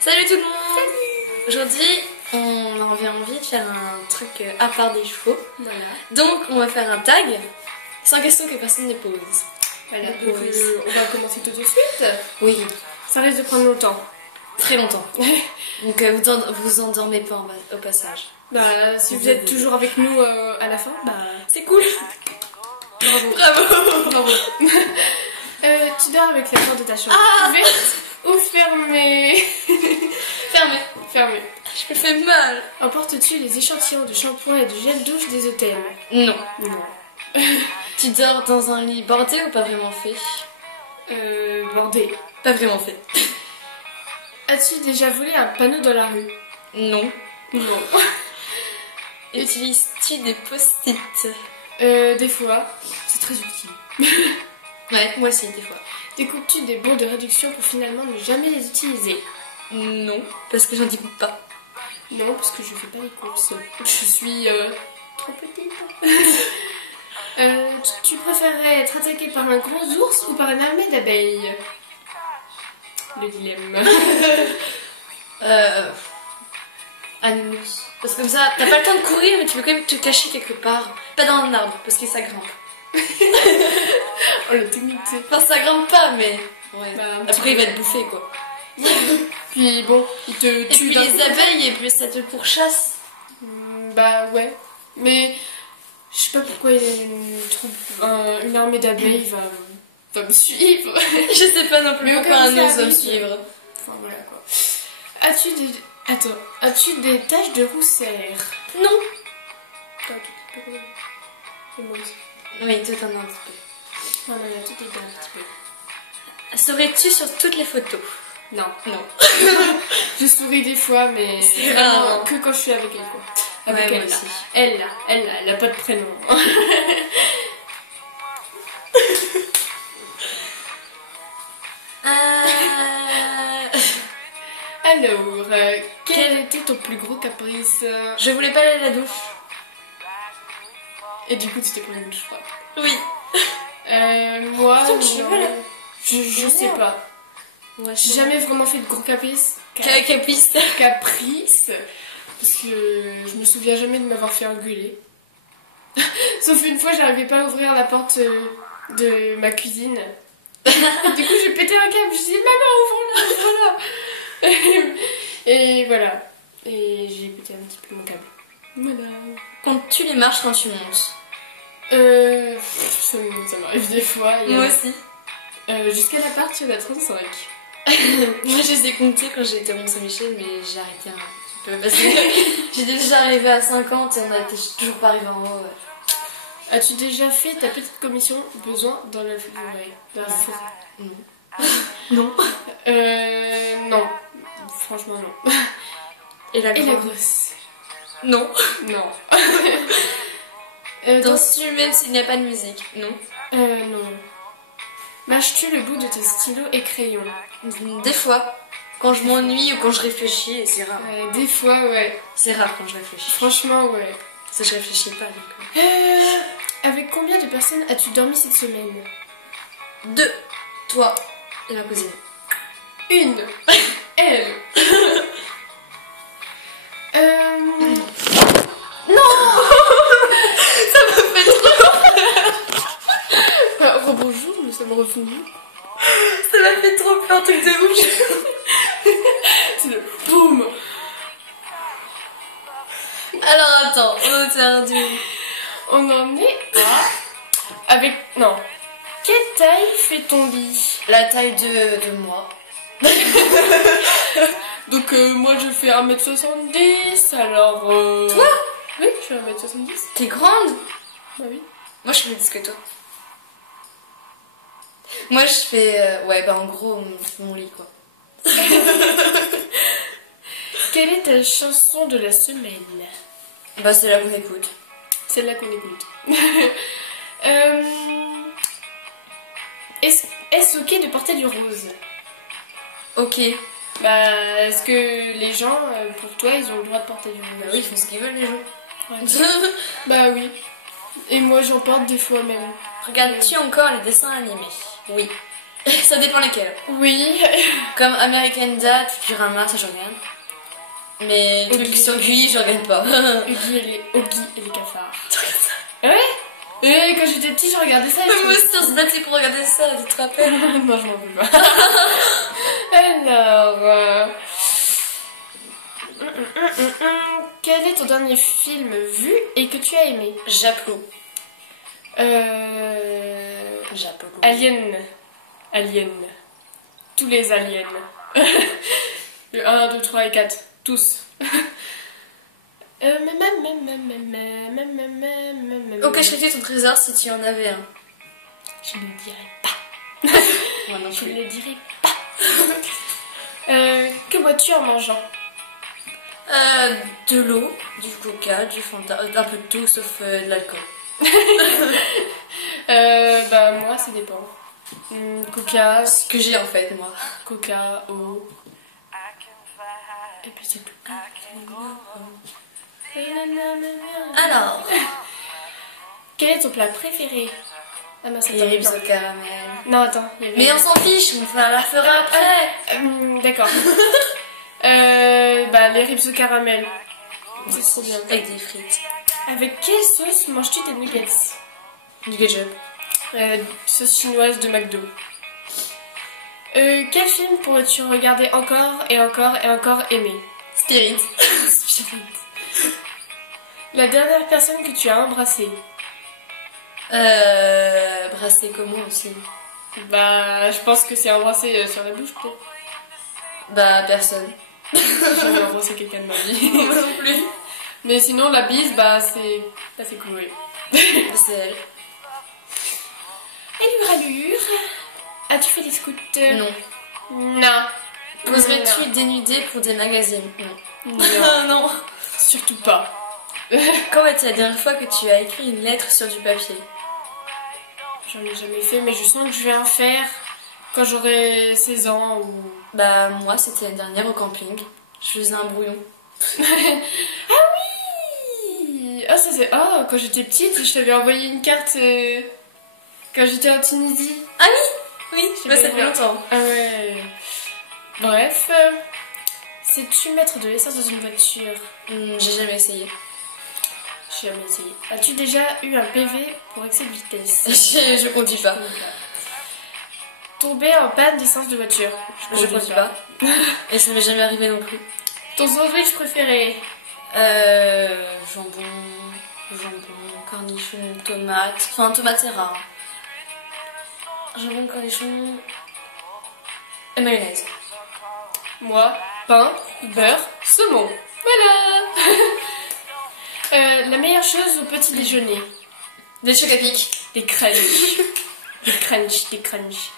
Salut tout le monde. Aujourd'hui, on avait envie de faire un truc à part des chevaux. Voilà. Donc, on va faire un tag sans question que personne ne pose. Voilà, donc on va commencer tout de suite. Oui, Ça risque de prendre longtemps. très longtemps. Donc, vous endormez pas au passage. Bah, si vous êtes toujours avec nous à la fin, bah C'est cool. bravo. Bravo. Bravo. Tu dors avec la porte de ta chambre ouverte ou fermée? Fermé. Fermée. Je me fais mal. Emportes-tu les échantillons de shampoing et de gel douche des hôtels? Non. Non. Tu dors dans un lit bordé ou pas vraiment fait? Bordé. Pas vraiment fait. As-tu déjà volé un panneau dans la rue? Non. Non. Utilises-tu des post-it? Des fois, c'est très utile. Ouais, moi aussi, des fois. Découpes-tu des bons de réduction pour finalement ne jamais les utiliser? Non, parce que j'en dis pas. Non, parce que je fais pas les courses. Je suis trop petite. Tu préférerais être attaqué par un gros ours ou par une armée d'abeilles? Le dilemme. Un ours. Parce que comme ça, t'as pas le temps de courir, mais tu peux quand même te cacher quelque part. Pas dans un arbre, parce que ça grimpe. Oh, la technique. Enfin, ça grimpe pas, mais... Ouais. Bah, un petit Après, il peu. va te bouffer, quoi. Puis bon, il te Et tue puis d'un les coup. abeilles, et puis ça te pourchasse. Bah ouais. Mais je sais pas pourquoi une armée d'abeilles va me suivre. Je sais pas non plus Mais au pourquoi cas où un ça ours va me arrive. suivre. Enfin voilà quoi. As-tu des taches de rousseur? Non. Toi, un petit peu. Et moi aussi. Oui, toi t'en as un petit peu. Non, non, non, tout est un petit peu. Souris-tu sur toutes les photos? Non. Non. Je souris des fois, mais C'est vraiment rare. que quand je suis avec elle, quoi. Avec Ouais, elle, moi là. aussi. Elle a pas de prénom. Alors, quel était ton plus gros caprice? Je voulais pas aller à la douche. Et du coup, tu t'es pris une douche froide. Oui. Moi, Putain, non. je suis là. Je sais pas. Ouais, J'ai jamais vraiment fait de gros caprices. Caprice. Caprice. Parce que je me souviens jamais de m'avoir fait engueuler. Sauf une fois, j'arrivais pas à ouvrir la porte de ma cuisine. Du coup, j'ai pété un câble. Je dis maman, ouvre-la. Et voilà. Et j'ai pété un petit peu mon câble. Voilà. Comptes-tu les marches quand tu montes? Ça m'arrive des fois. Moi aussi. Jusqu'à l'appart, il y en a 35. Moi, je les ai comptés quand j'étais à Mont-Saint-Michel, mais j'ai arrêté un petit peu parce que j'étais déjà arrivée à 50 et on n'était toujours pas arrivé en haut. Ouais. As-tu déjà fait ta petite commission besoin dans la forêt? Non. Non. Non. Franchement, non. Et la Et la grosse? grosse? Non. Non. Danses-tu même s'il n'y a pas de musique? Non. Non. Mâches-tu le bout de tes stylos et crayons? Des fois, quand je m'ennuie ou quand je réfléchis, et c'est rare. Des fois, ouais. C'est rare quand je réfléchis. Franchement, ouais. Parce que je réfléchis pas. Donc... Avec combien de personnes as-tu dormi cette semaine? 2. Toi et ma cousine. Une. Elle. Rebonjour, nous sommes revenus. Ça m'a fait trop peur, truc de ouf. C'est le boum. Alors attends, on était rendu. On en est à... Avec... Non. Quelle taille fait ton lit? La taille de moi. Donc moi je fais 1m70, alors... Toi? Oui, je fais 1m70. T'es grande? Bah oui. Moi je suis plus petite que toi. Moi je fais... ouais bah en gros mon lit quoi. Quelle est ta chanson de la semaine? Bah c'est là qu'on écoute. Celle-là qu'on écoute. Est-ce ok de porter du rose? Ok. Bah, est-ce que les gens, pour toi, ils ont le droit de porter du rose? Bah oui, ils font ce qu'ils veulent les gens. Ouais. Bah oui. Et moi, j'en porte des fois même. Regardes-tu encore les dessins animés? Oui. Ça dépend lesquels. Oui. Comme American Dad, Futurama, ça je regarde. Mais trucs sur Gui, je regarde pas. Oggy et les cafards. Ouais. Et quand j'étais petite, je regardais ça. Mais moi aussi, on se battait pour regarder ça, tu te rappelles? Non, je m'en veux pas. Alors... Quel est ton dernier film vu et que tu as aimé? Japon. Japon. Alien. Tous les aliens. Le 1, 2, 3 et 4. Tous. Ok, je serais ton trésor si tu en avais un. Je ne le dirai pas. Moi non Je plus. ne le dirai pas. Que bois-tu en mangeant? De l'eau, du coca, du Fanta, un peu de tout sauf de l'alcool. Bah moi ça dépend. Coca, Ce que j'ai en fait, moi. coca, eau. Et puis c'est tout. Alors, Quel est ton plat préféré? Ah non, ça les ribs au caramel. Non, attends. Il y avait... Mais on s'en fiche, on la fera après. D'accord. Bah les ribs au caramel. C'est trop bien. Avec des frites. Avec quelle sauce manges-tu tes nuggets? Du ketchup. Sauce chinoise de McDo. Quel film pourrais-tu regarder encore et encore et encore aimer? Spirit. Spirit. La dernière personne que tu as embrassée? Brassé comment aussi? Bah, je pense que c'est embrasser sur la bouche peut-être. Bah, personne. J'ai jamais embrassé quelqu'un de ma vie. Moi non plus. Mais sinon, la bise, bah c'est Chloé. C'est elle. Et l'uralure? As-tu fait les scouts? Non. Non. Poserais-tu dénudé pour des magazines? Non. Non. Non. Surtout pas. Quand était la dernière fois que tu as écrit une lettre sur du papier? J'en ai jamais fait, mais je sens que je vais en faire quand j'aurai 16 ans ou... Bah, moi, c'était la dernière au camping. Je faisais un brouillon. Ah oui! Ah, ça c'est... Oh, quand j'étais petite, je t'avais envoyé une carte quand j'étais en Tunisie. Ah oui. Oui, Bah, ça fait longtemps. Ah ouais. Bref. Sais-tu mettre de l'essence dans une voiture? J'ai jamais essayé. J'ai jamais essayé. As-tu déjà eu un PV pour excès de vitesse? Je conduis pas. Tomber en panne d'essence de voiture? Je conduis pas. Et ça m'est jamais arrivé non plus. Ton sandwich préféré? Jambon, cornichon, tomate. Enfin, tomate c'est rare. Jambon, cornichon et mayonnaise. Moi, pain, beurre, saumon. Voilà. La meilleure chose au petit déjeuner? Des chocs à pic. Des crunchs. Des crunchs.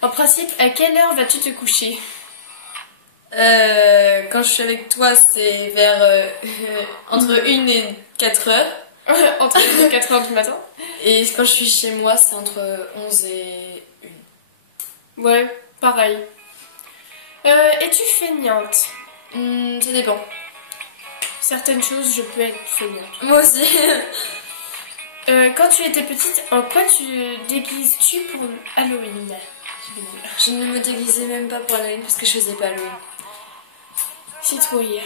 En principe, à quelle heure vas-tu te coucher? Quand je suis avec toi, c'est vers entre 1 et 4 heures. Entre 1 et 4 heures du matin? Et quand je suis chez moi, c'est entre 11 et 1. Ouais, pareil. Es-tu feignante? Ça dépend. Certaines choses, je peux être feignante. Moi aussi. Quand tu étais petite, en quoi tu déguises-tu pour Halloween? Je ne me déguisais même pas pour Halloween parce que je faisais pas Halloween. Citrouille.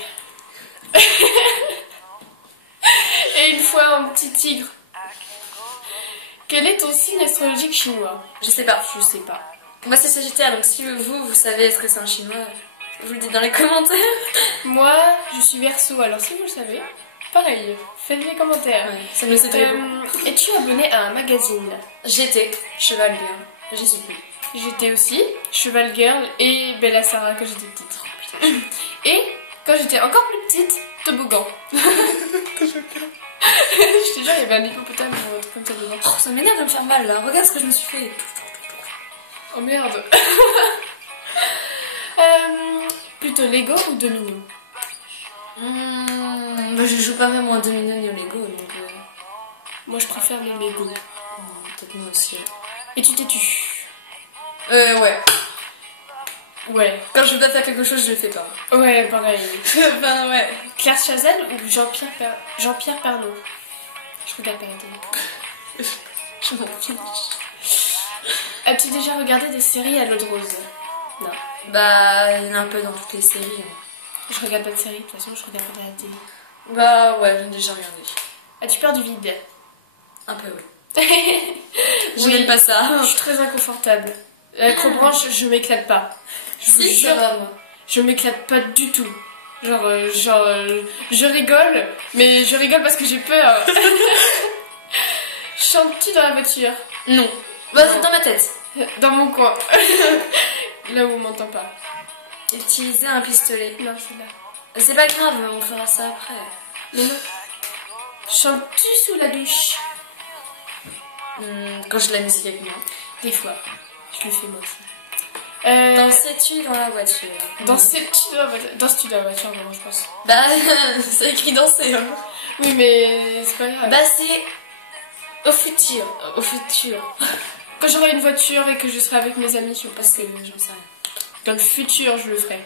Et une fois un petit tigre. Quel est ton signe astrologique chinois? Je sais pas. Je sais pas. Moi c'est Sagittaire, donc si vous savez est-ce que c'est un chinois, vous le dites dans les commentaires. Moi, je suis Verseau, alors si vous le savez, pareil, faites les commentaires. Ouais, ça me laisse très beau. Es-tu abonné à un magazine? J'étais Cheval Girl, j'y suis plus. J'étais aussi Cheval Girl et Bella Sarah quand j'étais petite. Et quand j'étais encore plus petite, Toboggan. Je te jure, il y avait un hippopotame ou un truc comme ça dedans. Oh, ça m'énerve de me faire mal là, regarde ce que je me suis fait. Oh merde. Plutôt Lego ou Domino? Bah, je joue pas vraiment à Domino ni au Lego, donc... Moi je préfère les Lego. Peut-être moi aussi. Et tu t'es tu? Ouais. Ouais. Quand je veux pas faire quelque chose, je le fais pas. Ouais, pareil. Ben ouais. Claire Chazal ou Jean-Pierre Pernaut? Je regarde pas la télé. Je m'en fiche. As-tu déjà regardé des séries à l'eau de rose? Non. Bah, il y en a un peu dans toutes les séries. Hein. Je regarde pas de séries, de toute façon, je regarde pas de la télé. Bah, ouais, j'ai déjà regardé. As-tu peur du vide? Un peu, oui. Je n'aime pas ça. Je suis très inconfortable. L'acrobranche, je m'éclate pas. Je vous Si, jure, ça va, moi. je m'éclate pas du tout. Je rigole, mais je rigole parce que j'ai peur. Chantes-tu dans la voiture? Non. Bah, Non. c'est dans ma tête. Dans mon coin. Là où on m'entend pas. Utiliser un pistolet. Non, je suis là. C'est pas grave, on fera ça après. Mais non. Chantes-tu sous la douche? Quand j'ai de la musique avec moi. Des fois. Je le fais moi aussi. Danses-tu dans la voiture? Danses-tu dans la voiture? Danses-tu dans la voiture, vraiment, je pense. Bah, c'est écrit danser. Hein. Oui, mais c'est pas grave. Bah, c'est au futur. Au futur. Quand j'aurai une voiture et que je serai avec mes amis, je pense que J'en sais rien. dans le futur, je le ferai.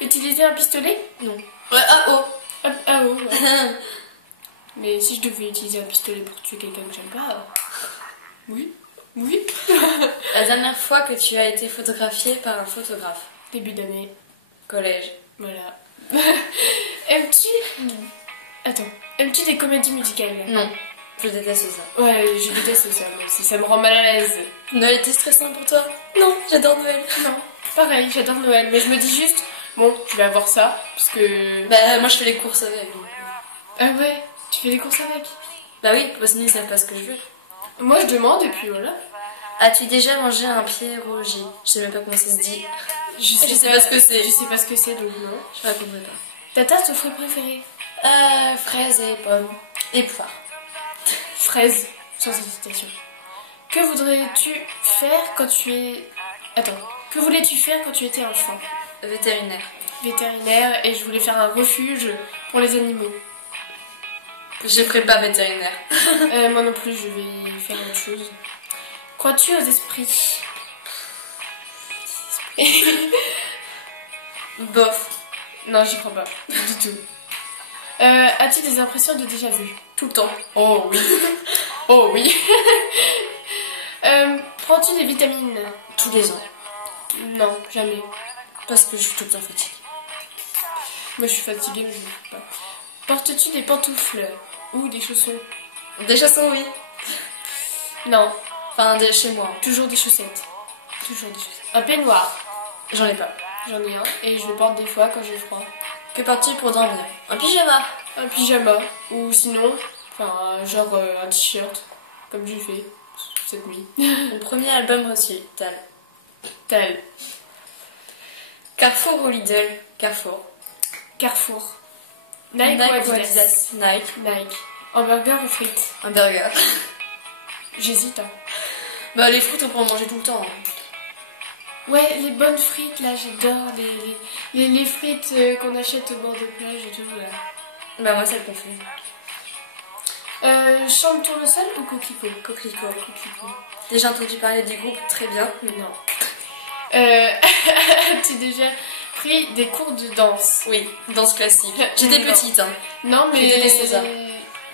Utiliser un pistolet? Non. Ouais, ah oh. Ah oh, ouais. Mais si je devais utiliser un pistolet pour tuer quelqu'un que j'aime pas... Oui. Oui. La dernière fois que tu as été photographiée par un photographe? Début d'année. Collège. Voilà. Aimes-tu... Attends. Aimes-tu des comédies musicales? Non. Je déteste ça. Ouais, je déteste ça, moi aussi. Ça me rend mal à l'aise. Noël était stressant pour toi? Non, j'adore Noël. Non. Pareil, j'adore Noël. Mais je me dis juste... Bon, je vais avoir ça, parce que... Bah, moi je fais les courses avec. Donc. Ah ouais, tu fais des courses avec? Bah oui, parce que sinon ils savent pas ce que je veux. Moi, je demande, et puis voilà. As-tu déjà mangé un Pierre Roger? Je sais même pas comment ça se dit. Je sais pas ce que c'est. Je sais pas ce que c'est, donc non. Je répondrai pas. Ta tasse au fruit préféré? Fraises et pommes. Et poires. Fraise, sans hésitation. Que voudrais-tu faire quand tu es... Attends. Que voulais-tu faire quand tu étais enfant? Vétérinaire. Vétérinaire, et je voulais faire un refuge pour les animaux. Je ferai pas vétérinaire. Moi non plus, je vais faire autre chose. Crois-tu aux esprits? Bof. Non, j'y crois pas. Du tout. As-tu des impressions de déjà vu? Tout le temps. Oh oui. Oh oui. Prends-tu des vitamines? Tous les ans. Non, jamais. Parce que je suis tout le temps fatiguée. Moi je suis fatiguée mais je ne fais pas. Portes-tu des pantoufles ou des chaussons? Des chaussons, oui. Non, Enfin, chez moi. toujours des chaussettes. Toujours des chaussettes. Un peignoir, J'en ai pas. j'en ai un et je le porte des fois quand j'ai froid. Que portes-tu pour dormir? Un pyjama. Un pyjama ou sinon, genre un t-shirt comme j'ai fait cette nuit. Mon premier album reçu. Tal. Tal. Carrefour ou Lidl? Carrefour. Carrefour. Nike ou Adidas? Nike. Nike. Hamburger ou frites? Un burger. J'hésite. Hein. Bah, les frites, on peut en manger tout le temps. Hein. Ouais, les bonnes frites là, j'adore. Les frites qu'on achète au bord de plage et tout là. Bah, moi, celle qu'on fait. Chambre de tournesol ou coquelicot? Coquelicot. Déjà entendu parler du groupe? Très bien. Non. As-tu déjà pris des cours de danse? Oui, danse classique. J'étais Non. petite, hein. Non, mais Je déteste ça.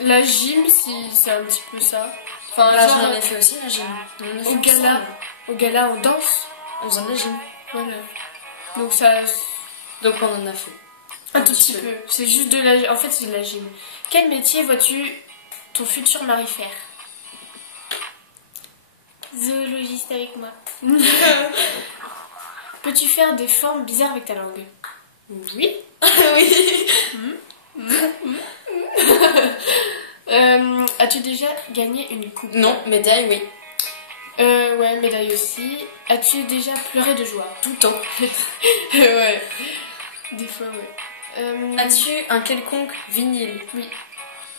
la gym, si c'est un petit peu ça. Enfin, Bah, genre, j'en ai fait aussi, la gym. On en a fait au gala, ensemble. au gala, on danse. En faisant de la gym. Voilà. Donc ça, Donc, on en a fait. un tout petit peu. C'est juste de la, en fait, c'est de la gym. Quel métier vois-tu ton futur mari faire? Zoologiste avec moi. Peux-tu faire des formes bizarres avec ta langue? Oui. Oui. As-tu déjà gagné une coupe? Non, médaille, oui. Ouais, médaille aussi. As-tu déjà pleuré de joie? Tout le temps. Ouais. Des fois, ouais. As-tu un quelconque vinyle? Oui.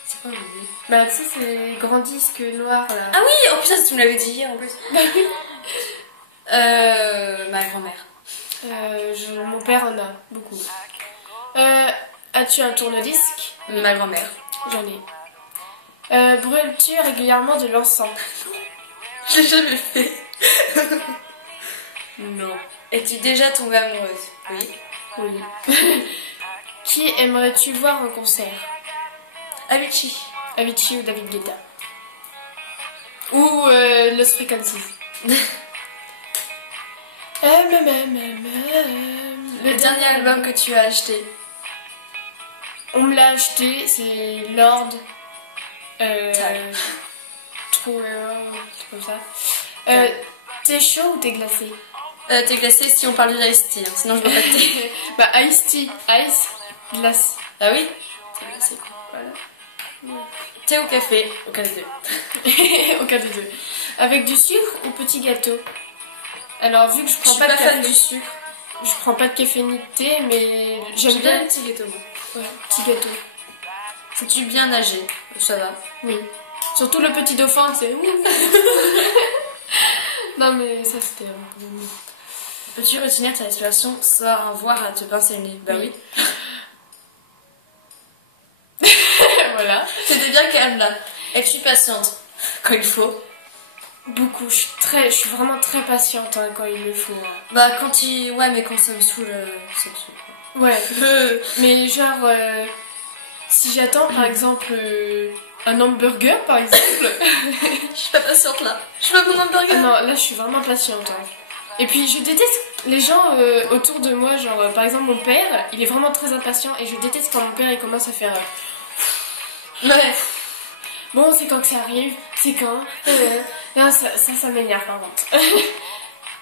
C'est quoi un vinyle? Bah, tu sais, c'est grand disque noir là. Ah oui, oh putain, tu me l'avais dit hier en plus. Bah oui. Ma grand-mère. Mon père en a beaucoup. As-tu un tourne-disque? Ma grand-mère. J'en ai. Brûles-tu régulièrement de l'encens? Je l'ai jamais fait. Non. Es-tu déjà tombée amoureuse? Oui. Oui. Qui aimerais-tu voir en concert? Avicii. Avicii ou David Guetta? Ou Lost Frequencies. Le dernier album que tu as acheté. On me l'a acheté, c'est Lord. True Hero, c'est comme ça. T'es chaud ou t'es glacé? T'es glacé si on parle de Ice Tea, hein, sinon je vois pas de thé. Bah, Ice Tea, Ice, glace. Ah oui? T'es glacé quoi. Voilà. Thé ou café? Aucun des deux. Aucun des deux. Avec du sucre ou petit gâteau? Alors, vu que je Je prends suis pas pas de fan café, du sucre. je prends pas de café ni de thé, mais J'aime j'aime bien bien le petit gâteau, moi. ouais, petit gâteau. C'est-tu bien nager? Ça va. Oui. Surtout le petit dauphin, c'est ouh. Non, mais ça c'était un peu mignon. Peux-tu retenir ta respiration sans avoir à te pincer le nez? Bah oui. Voilà. C'était bien calme là. Es-tu patiente? Quand il faut. Beaucoup. Je suis vraiment très patiente hein, quand il le faut. Hein. Bah quand il... Ouais mais quand ça me saoule, ça me saoule. Ouais. Mais genre, si j'attends par exemple un hamburger par exemple. Je suis pas patiente là. Je veux mon hamburger. Ah non, là je suis vraiment patiente. Hein. Et puis je déteste les gens autour de moi, genre par exemple mon père, il est vraiment très impatient et je déteste quand mon père il commence à faire Ouais. bon c'est quand que ça arrive, c'est quand non, ça m'énerve par contre.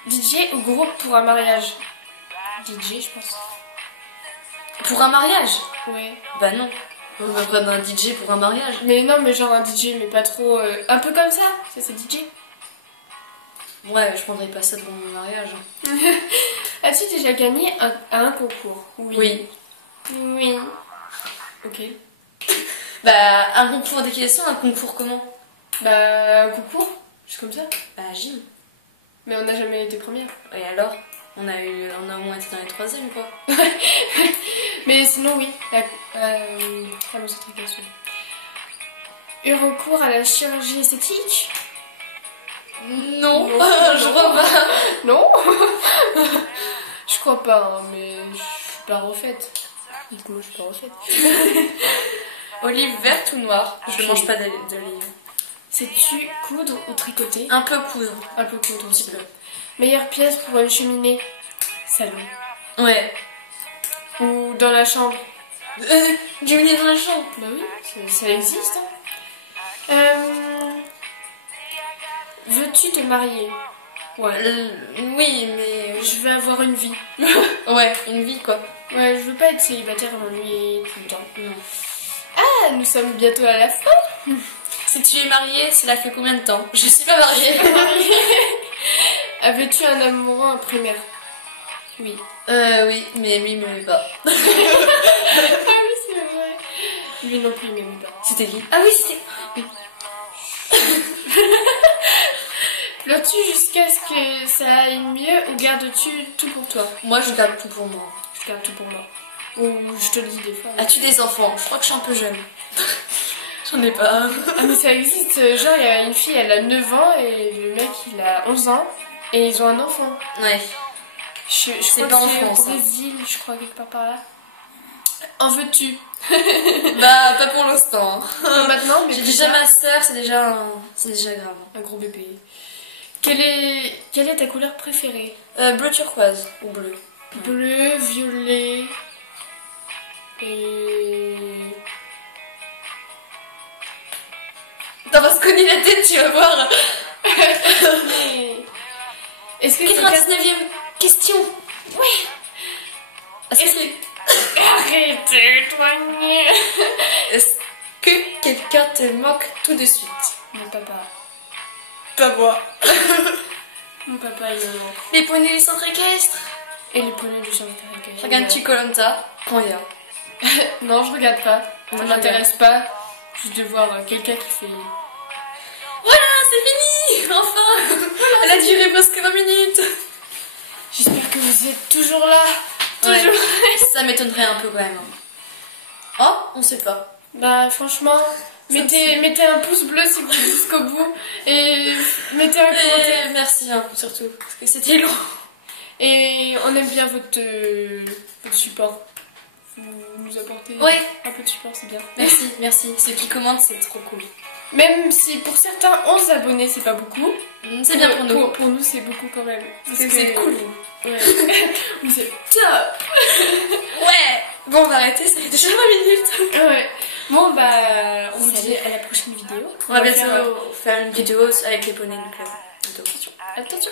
DJ ou groupe pour un mariage? DJ je pense. Pour un mariage? Ouais. Bah non. On va prendre un DJ pour un mariage. Mais non mais genre un DJ mais pas trop un peu comme ça c'est DJ. Ouais, je prendrais pas ça pour mon mariage. As-tu déjà gagné à un concours? Oui. Oui. Ok. Bah un concours d'équitation, un concours comment? Bah un concours, juste comme ça. Bah gym. Mais on n'a jamais été première. Et alors? On a au moins été dans les troisièmes quoi. Mais sinon oui. Consécration. Eu recours à la chirurgie esthétique? Non, Non. je crois pas. Non. Je crois pas, hein, mais je suis pas refaite. Dites-moi, je suis pas refaite. Olive verte ou noire? Je ne mange pas d'olive. Sais-tu coudre ou tricoter? Un peu coudre. Un peu coudre aussi. peu. Meilleure pièce pour une cheminée? Salon. Ouais. Ou dans la chambre? Du nez dans la chambre. Bah oui, ça existe. Hein. Veux-tu te marier? Ouais. Oui, mais... Je veux avoir une vie. Ouais, une vie quoi. Ouais, je veux pas être célibataire et m'ennuyer tout le temps. Non. Ah, nous sommes bientôt à la fin. Si tu es mariée, cela fait combien de temps? Je suis pas mariée. Avais-tu un amoureux en primaire? Oui. Oui, mais lui il m'aimait pas. Ah oui, c'est vrai. Lui non plus, il m'aimait pas. C'était qui? Ah oui, c'était... Oui. Pleures-tu jusqu'à ce que ça aille mieux ou gardes-tu tout pour toi? Moi, je garde tout pour moi. Je garde tout pour moi. Ou je te le dis des fois. As-tu des enfants? Je crois que je suis un peu jeune. J'en ai pas. Ah mais ça existe, genre il y a une fille elle a 9 ans et le mec il a 11 ans et ils ont un enfant. Ouais. Je C'est crois pas que en c'est France, au Brésil, je crois quelque part par là. En veux-tu? Bah, pas pour l'instant. Pas maintenant, mais J'ai plus déjà tard. ma soeur, c'est déjà grave. Un gros bébé. Quelle est ta couleur préférée? Bleu turquoise ou bleu. Bleu, violet et... T'as pas se cogner la tête, tu vas voir. Est-ce que 99e question. Oui. Est-ce que... Arrête-toi. Est-ce que quelqu'un te manque tout de suite? Mon papa. Pas moi. Mon papa il me manque. Les poneys du centre équestre. Et les poneys du centre équestre. Regarde-tu Koh-Lanta? Quand il y a. Non, je regarde pas. Ça Moi, je m'intéresse pas. Juste de voir quelqu'un qui fait... Voilà, c'est fini. Enfin. Elle a duré presque 20 minutes. J'espère que vous êtes toujours là. Ouais. Toujours. Ça m'étonnerait un peu quand même. Oh, on sait pas. Bah franchement, mettez un pouce bleu si vous êtes jusqu'au bout. Et mettez un commentaire. Merci hein, surtout. Parce que c'était long. Et on aime bien votre support. Vous nous apportez Ouais. un peu de support, c'est bien. Merci. Ceux qui commentent, c'est trop cool. Même si pour certains 11 abonnés c'est pas beaucoup. C'est bien pour nous. Pour nous c'est beaucoup quand même. Vous êtes cool. Ouais. Vous êtes top. Ouais. Bon, on va arrêter, ça fait déjà 20 minutes. Ouais. Bon bah on vous dit à la prochaine vidéo. On va bientôt faire une vidéo avec les poneys, donc bientôt. Attention.